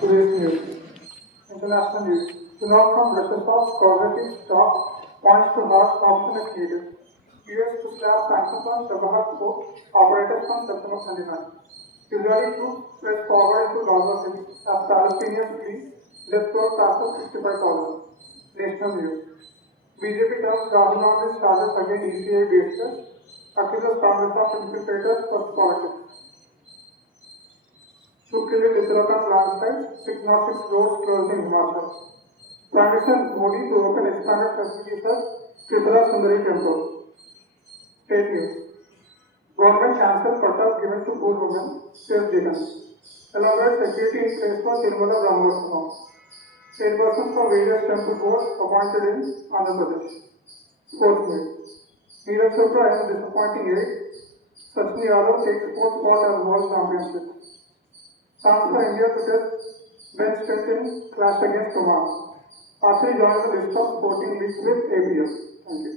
Today's news. International news. To not from Microsoft's causative stock points to hard option if needed. US to slap sanctions on Chabahar port operators from September 29. Israeli troops press forward into Gaza City as Palestinians flee. Death toll passes 65,000. National news. BJP tells Rahul Gandhi's charges against ECI baseless. Accuses Congress of infiltrators for politics. Shukri with Uttarakhand landslide, 606 roads closed in Himachal. Prime Minister Modi to open expanded facilities at Tripura Sundari Temple. State news. Government cancelled quotas given to poor women, says Jagan. Elaborate security in place for Tirumala Brahmotsavam. State persons for various temple boards appointed in Andhra Pradesh. Sports news. Neeraj Chopra has a disappointing 8. Sachin Yadav takes fourth spot at World Championship. Chance for India to test bench strength in clash against Oman. Archery joins the list of sporting leagues with APL. Thank you.